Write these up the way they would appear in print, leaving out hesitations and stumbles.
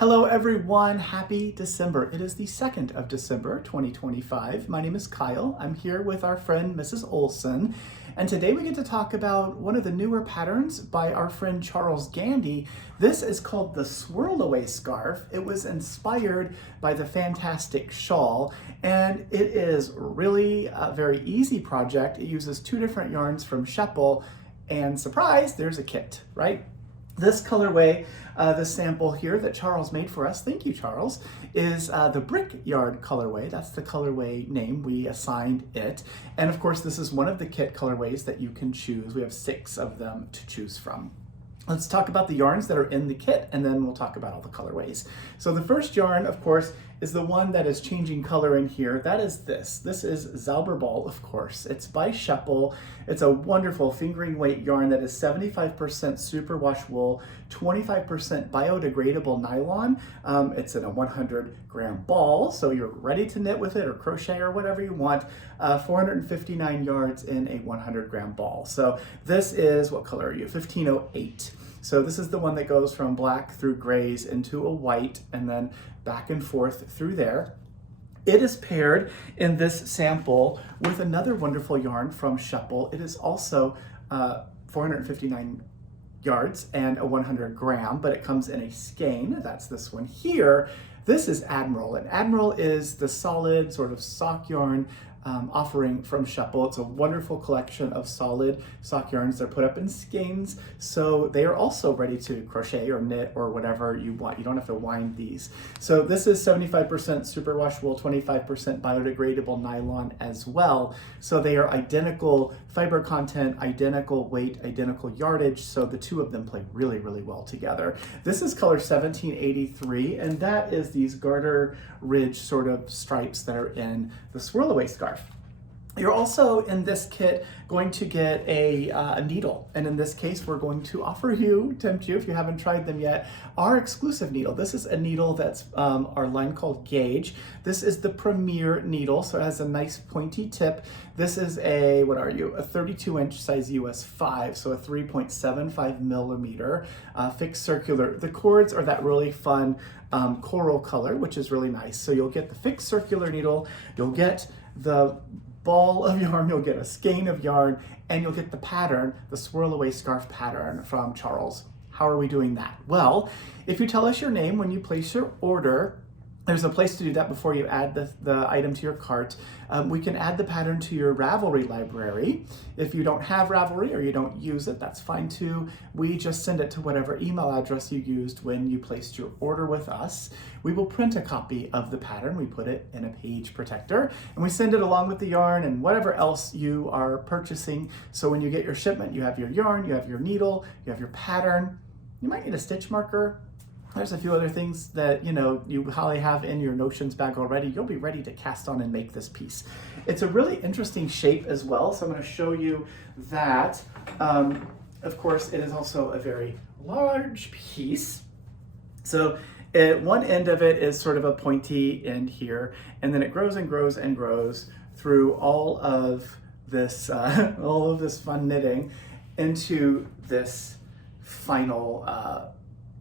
Hello everyone, happy December. It is the 2nd of December, 2025. My name is Kyle. I'm here with our friend Mrs. Olson, and today we get to talk about one of the newer patterns by our friend Charles Gandy. This is called the Swirl Away Scarf. It was inspired by the Fantastic Shawl, and it is really a very easy project. It uses two different yarns from Sheppel, and surprise, there's a kit, right? This colorway, this sample here that Charles made for us, thank you Charles, is the Brickyard colorway. That's the colorway name, we assigned it. And of course this is one of the kit colorways that you can choose. We have 6 of them to choose from. Let's talk about the yarns that are in the kit, and then we'll talk about all the colorways. So the first yarn, of course, is the one that is changing color in here. That is this. This is Zauberball, of course. It's by Sheppel. It's a wonderful fingering weight yarn that is 75% superwash wool, 25% biodegradable nylon. It's in a 100-gram ball, so you're ready to knit with it or crochet or whatever you want. 459 yards in a 100-gram ball. So this is, what color are you? 1508. So this is the one that goes from black through grays into a white and then back and forth through there. It is paired in this sample with another wonderful yarn from Sheppel. It is also 459 yards and a 100-gram, but it comes in a skein. That's this one here. This is Admiral, and Admiral is the solid sort of sock yarn offering from Sheppel. It's a wonderful collection of solid sock yarns. They're put up in skeins, so they are also ready to crochet or knit or whatever you want. You don't have to wind these. So this is 75% superwash wool, 25% biodegradable nylon as well. So they are identical fiber content, identical weight, identical yardage, so the two of them play really, really well together. This is color 1783, and that is these garter ridge sort of stripes that are in the Swirl Away Scarf. You're also in this kit going to get a needle, and in this case we're going to offer you, tempt you if you haven't tried them yet, our exclusive needle. This is a needle that's our line called Gauge. This is the Premier needle, so it has a nice pointy tip. This is a, what are you, a 32-inch size US 5, so a 3.75 millimeter fixed circular. The cords are that really fun coral color, which is really nice. So you'll get the fixed circular needle, you'll get the ball of yarn, you'll get a skein of yarn, and you'll get the pattern, the Swirl Away Scarf pattern from Charles. How are we doing that? Well, if you tell us your name when you place your order, there's a place to do that before you add the item to your cart. We can add the pattern to your Ravelry library. If you don't have Ravelry or you don't use it, that's fine too. We just send it to whatever email address you used when you placed your order with us. We will print a copy of the pattern. We put it in a page protector, and we send it along with the yarn and whatever else you are purchasing. So when you get your shipment, you have your yarn, you have your needle, you have your pattern. You might need a stitch marker. There's a few other things that you probably have in your notions bag already. You'll be ready to cast on and make this piece. It's a really interesting shape as well, so I'm going to show you that. Of course, it is also a very large piece. So one end of it is sort of a pointy end here, and then it grows and grows and grows through all of this fun knitting into this final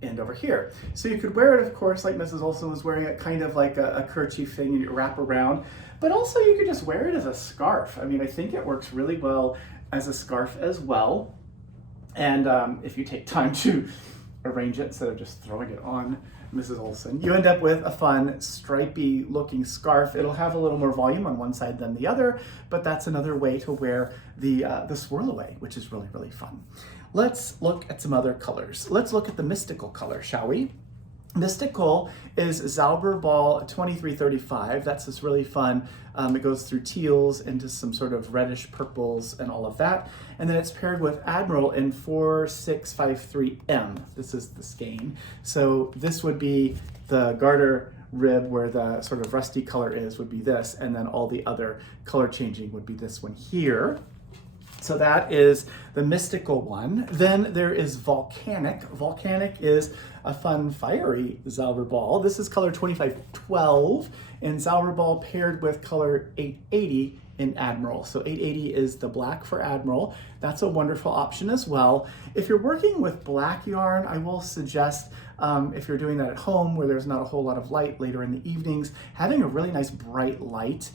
end over here. So you could wear it, of course, like Mrs. Olson was wearing it, kind of like a kerchief thing you wrap around, but also you could just wear it as a scarf. I mean, I think it works really well as a scarf as well. And if you take time to arrange it instead of just throwing it on Mrs. Olson, you end up with a fun stripy looking scarf. It'll have a little more volume on one side than the other, but that's another way to wear the Swirl Away, which is really, really fun. Let's look at some other colors. Let's look at the Mystical color, shall we? Mystical is Zauberball 2335. That's this really fun, it goes through teals into some sort of reddish purples and all of that. And then it's paired with Admiral in 4653M. This is the skein. So this would be the garter rib where the sort of rusty color is, would be this, and then all the other color changing would be this one here. So that is the Mystical one. Then there is Volcanic. Volcanic is a fun fiery Zauberball. This is color 2512 in Zauberball paired with color 880 in Admiral. So 880 is the black for Admiral. That's a wonderful option as well. If you're working with black yarn, I will suggest If you're doing that at home where there's not a whole lot of light later in the evenings, having a really nice bright light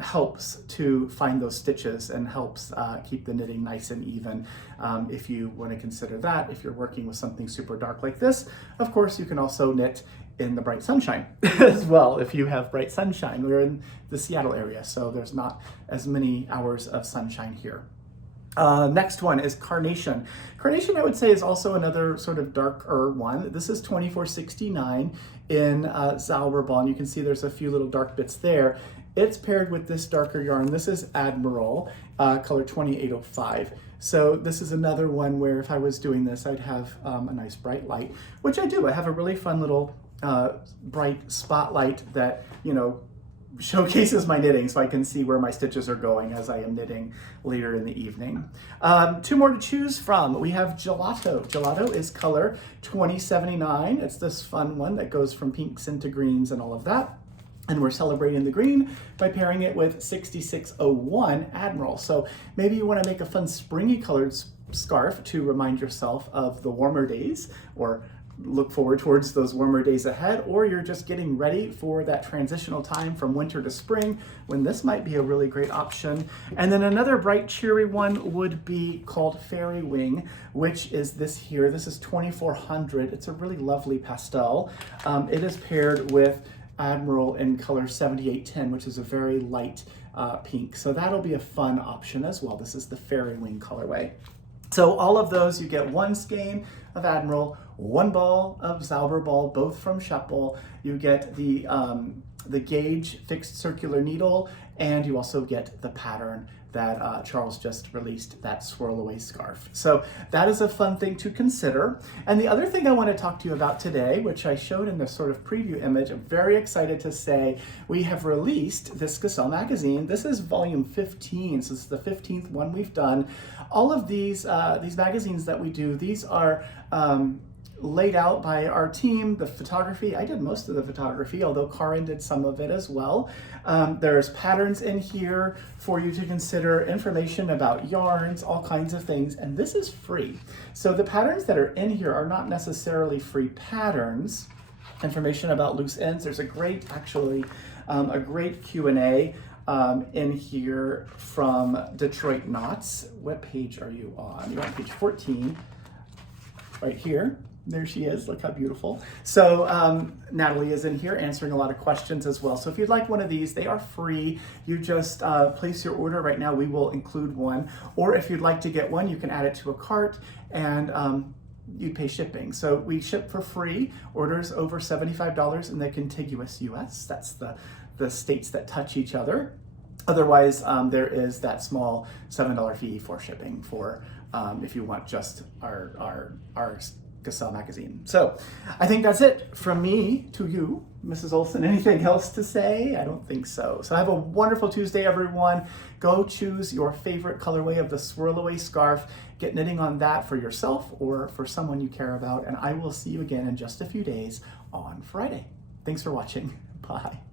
helps to find those stitches and helps keep the knitting nice and even. If you want to consider that, if you're working with something super dark like this, of course you can also knit in the bright sunshine as well. If you have bright sunshine, we're in the Seattle area, so there's not as many hours of sunshine here. Next one is Carnation. Carnation, I would say, is also another sort of darker one. This is 2469 in Zauberball, and you can see there's a few little dark bits there. It's paired with this darker yarn. This is Admiral, color 2805. So this is another one where if I was doing this, I'd have a nice bright light, which I do. I have a really fun little bright spotlight that, you know, showcases my knitting so I can see where my stitches are going as I am knitting later in the evening. Two more to choose from. We have Gelato. Gelato is color 2079. It's this fun one that goes from pinks into greens and all of that. And we're celebrating the green by pairing it with 6601 Admiral. So maybe you want to make a fun springy colored scarf to remind yourself of the warmer days, or look forward towards those warmer days ahead, or you're just getting ready for that transitional time from winter to spring, when this might be a really great option. And then another bright, cheery one would be called Fairy Wing, which is this here. This is 2400. It's a really lovely pastel. It is paired with Admiral in color 7810, which is a very light pink. So that'll be a fun option as well. This is the Fairy Wing colorway. So all of those, you get one skein of Admiral, one ball of Zauberball, both from Scheppel. You get the gauge fixed circular needle, and you also get the pattern that Charles just released, that swirl away scarf. So that is a fun thing to consider. And the other thing I want to talk to you about today, which I showed in the sort of preview image, I'm very excited to say we have released this Gazelle magazine. This is volume 15, so this is the 15th one we've done. All of these magazines that we do, these are laid out by our team. The photography, I did most of the photography, although Karin did some of it as well. There's patterns in here for you to consider, information about yarns, all kinds of things, and this is free. So the patterns that are in here are not necessarily free patterns. Information about loose ends. There's a great, actually, a great Q&A in here from Detroit Knots. What page are you on? You're on page 14, right here. There she is, look how beautiful. So Natalie is in here answering a lot of questions as well. So if you'd like one of these, they are free. You just place your order right now. We will include one. Or if you'd like to get one, you can add it to a cart and you pay shipping. So we ship for free, orders over $75 in the contiguous US. That's the states that touch each other. Otherwise, there is that small $7 fee for shipping for if you want just our Gazelle magazine. So I think that's it from me to you, Mrs. Olson. Anything else to say? I don't think so. So have a wonderful Tuesday, everyone. Go choose your favorite colorway of the swirl away scarf. Get knitting on that for yourself or for someone you care about. And I will see you again in just a few days on Friday. Thanks for watching. Bye.